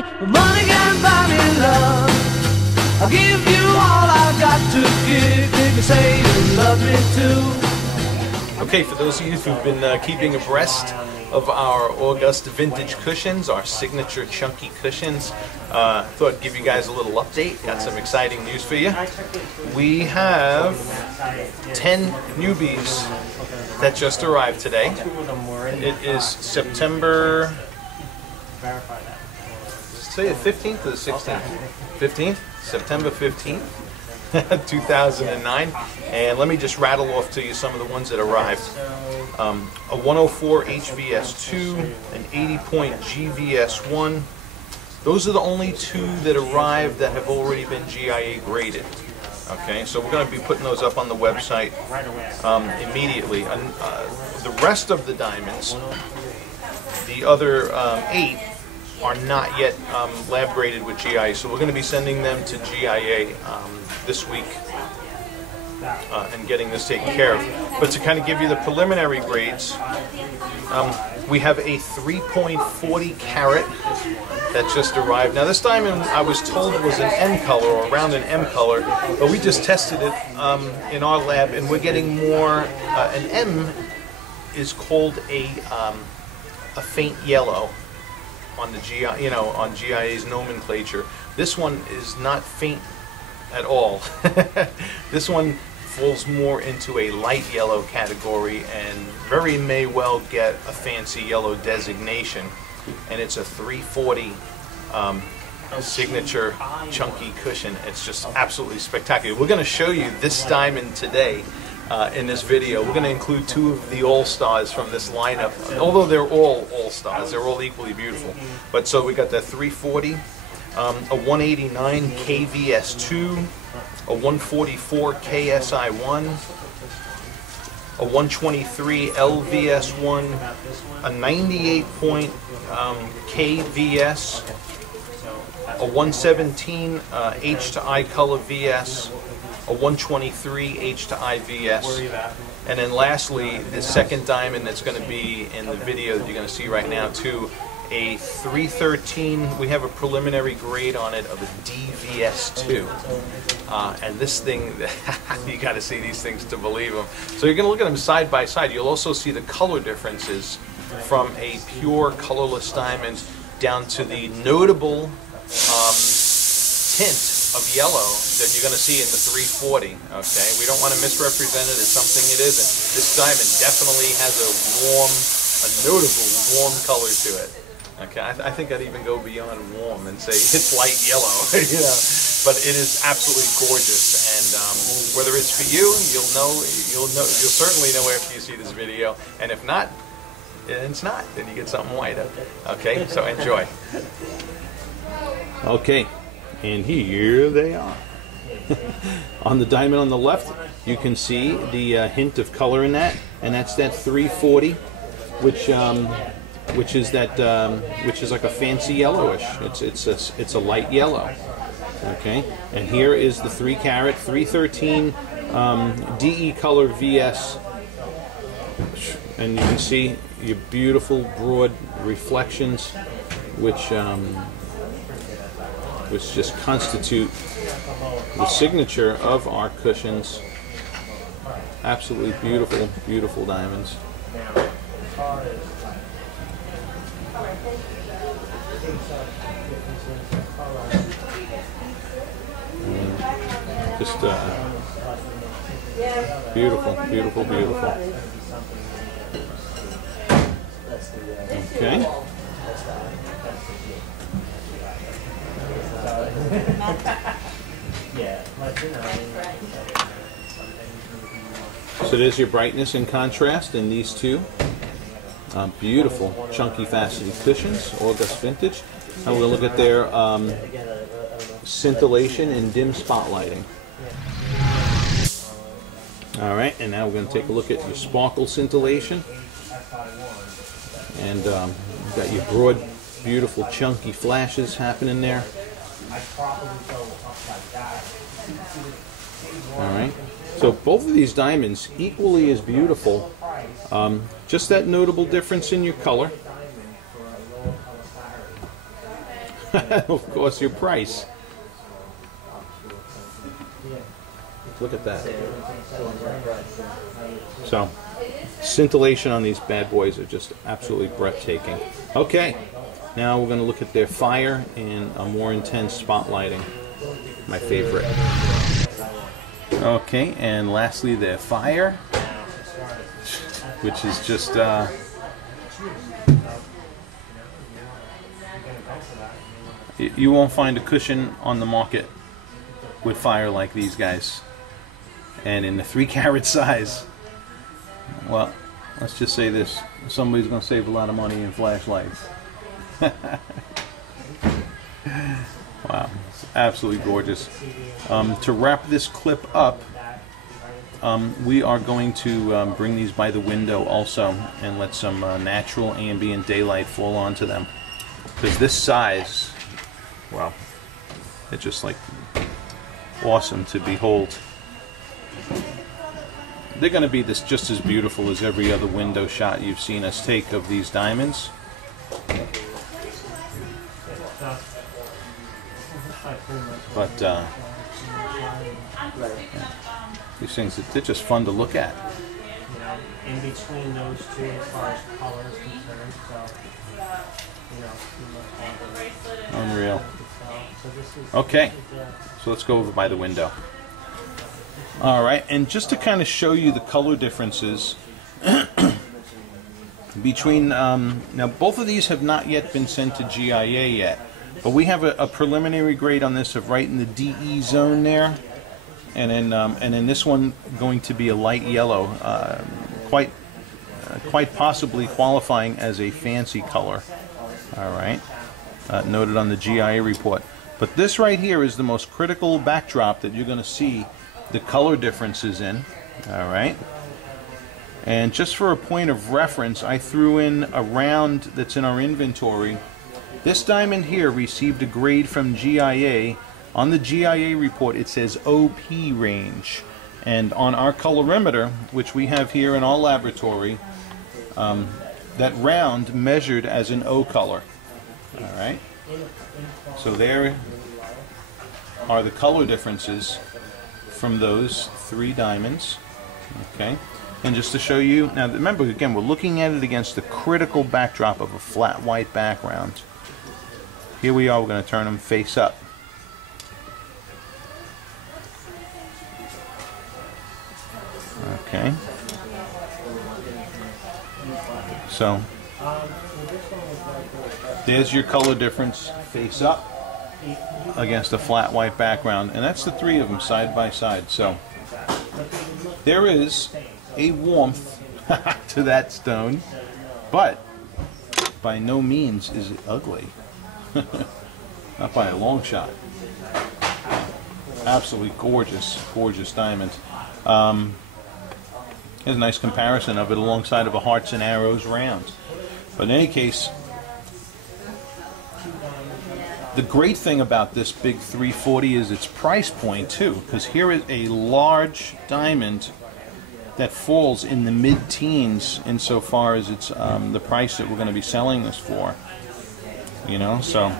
money, but money can't buy me love. I'll give you all I've got to give if you say you love me too. Okay, for those of you who've been keeping abreast of our August vintage cushions, our signature chunky cushions, thought I'd give you guys a little update. Got some exciting news for you. We have 10 newbies that just arrived today. It is September, say the 15th or the 16th? 15th? September 15th, 2009. And let me just rattle off to you some of the ones that arrived. A 104 HVS2, an 80-point GVS1. Those are the only two that arrived that have already been GIA graded. Okay, so we're going to be putting those up on the website immediately. The rest of the diamonds, the other 8, are not yet lab graded with GIA, so we're going to be sending them to GIA this week and getting this taken care of. But to kind of give you the preliminary grades, we have a 3.40 carat that just arrived. Now this diamond I was told was an M color or around an M color, but we just tested it in our lab and we're getting more. An M is called a faint yellow on the GI, on GIA's nomenclature. This one is not faint at all. This one falls more into a light yellow category and very may well get a fancy yellow designation. And it's a 340 signature chunky cushion. It's just absolutely spectacular. We're going to show you this diamond today in this video. We're going to include 2 of the all-stars from this lineup. Although they're all all-stars, they're all equally beautiful. But so we got the 340, a 189 KVS2, a 144 KSI1, a 123 LVS1, a 98-point KVS, a 117 H to I color VS, a 123 H to I VS, and then lastly, the second diamond that's going to be in the video that you're going to see right now too, a 313. We have a preliminary grade on it of a DVS2, and this thing, you got to see these things to believe them. So you're going to look at them side by side. You'll also see the color differences from a pure colorless diamond down to the notable tint of yellow that you're going to see in the 340. Okay, we don't want to misrepresent it as something it isn't. This diamond definitely has a notable warm color to it. Okay, I think I'd even go beyond warm and say it's light yellow, but it is absolutely gorgeous. And whether it's for you, you'll certainly know after you see this video. And if not, it's not. Then you get something whiter. Okay, so enjoy. Okay, and here they are. On the diamond on the left, you can see the hint of color in that, and that's that 340, which is like a fancy yellowish. It's a light yellow. Okay, and here is the 3 carat 313 DE color VS, and you can see your beautiful broad reflections, which just constitute the signature of our cushions. Absolutely beautiful, beautiful diamonds. Just beautiful, beautiful, beautiful. Okay. So there's your brightness and contrast in these two. Beautiful, chunky, faceted cushions, August vintage. And we'll look at their scintillation and dim spotlighting. All right, and now we're going to take a look at your sparkle scintillation. And you've got your broad, beautiful, chunky flashes happening there. All right. So both of these diamonds equally as beautiful. Just that notable difference in your color. of course, your price. Look at that. So, scintillation on these bad boys are just absolutely breathtaking. Okay, now we're going to look at their fire and a more intense spotlighting. My favorite. Okay, and lastly their fire, which is just you won't find a cushion on the market with fire like these guys, and in the 3-carat size. Well, let's just say this: somebody's going to save a lot of money in flashlights. Wow, it's absolutely gorgeous. To wrap this clip up, we are going to bring these by the window also and let some natural ambient daylight fall onto them, because this size, wow, it's just like awesome to behold. They're going to be just as beautiful as every other window shot you've seen us take of these diamonds. But these things, they're just fun to look at. In between those two, as far as color is concerned, so Unreal. Okay, so let's go over by the window. Alright, and just to kind of show you the color differences between, now both of these have not yet been sent to GIA yet, but we have a preliminary grade on this of right in the DE zone there, and then this one going to be a light yellow, quite possibly qualifying as a fancy color. Alright, noted on the GIA report. But this right here is the most critical backdrop that you're going to see the color differences in. Alright, and just for a point of reference, I threw in a round that's in our inventory. This diamond here received a grade from GIA. On the GIA report it says OP range, and on our colorimeter, which we have here in our laboratory, that round measured as an O color. Alright, so there are the color differences from those 3 diamonds. Okay, and just to show you, now remember again, we're looking at it against the critical backdrop of a flat white background. Here we are, we're going to turn them face up. Okay, so there's your color difference face up against a flat white background, and that's the 3 of them side by side. So there is a warmth to that stone, but by no means is it ugly. Not by a long shot. Absolutely gorgeous, gorgeous diamond. Here's a nice comparison of it alongside of a hearts and arrows round. But in any case, the great thing about this big 340 is its price point too, because here is a large diamond that falls in the mid-teens insofar as it's the price that we're going to be selling this for. You know, so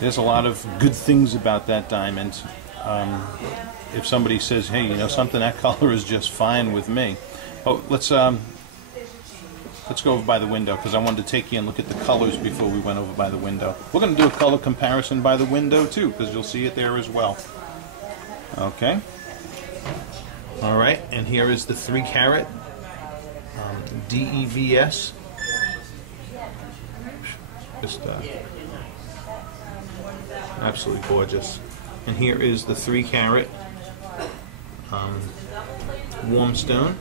there's a lot of good things about that diamond. If somebody says, hey, you know something, that color is just fine with me. Oh, let's go over by the window, because I wanted to take you and look at the colors before we went over by the window. We're going to do a color comparison by the window too, because you'll see it there as well. Okay. Alright, and here is the 3-carat DEVS. Just absolutely gorgeous. And here is the 3-carat warm stone.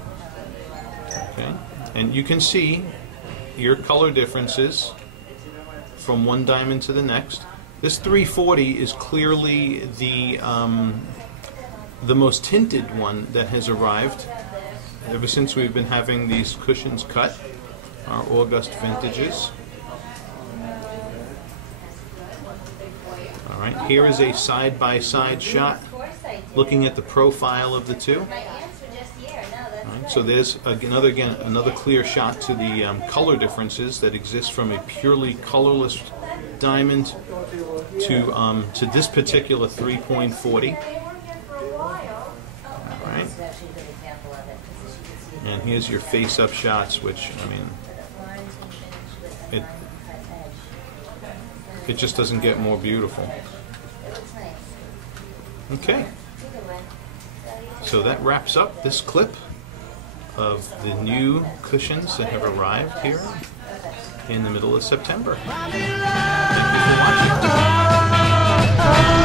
Okay, and you can see your color differences from one diamond to the next. This 340 is clearly the most tinted one that has arrived ever since we've been having these cushions cut, our August vintages. Alright, here is a side-by-side shot looking at the profile of the two. Alright, so there's another clear shot to the color differences that exist from a purely colorless cut diamond to this particular 3.40. All right. And here's your face-up shots, which, I mean, it just doesn't get more beautiful. Okay. So that wraps up this clip of the new cushions that have arrived here in the middle of September. Thank you for watching.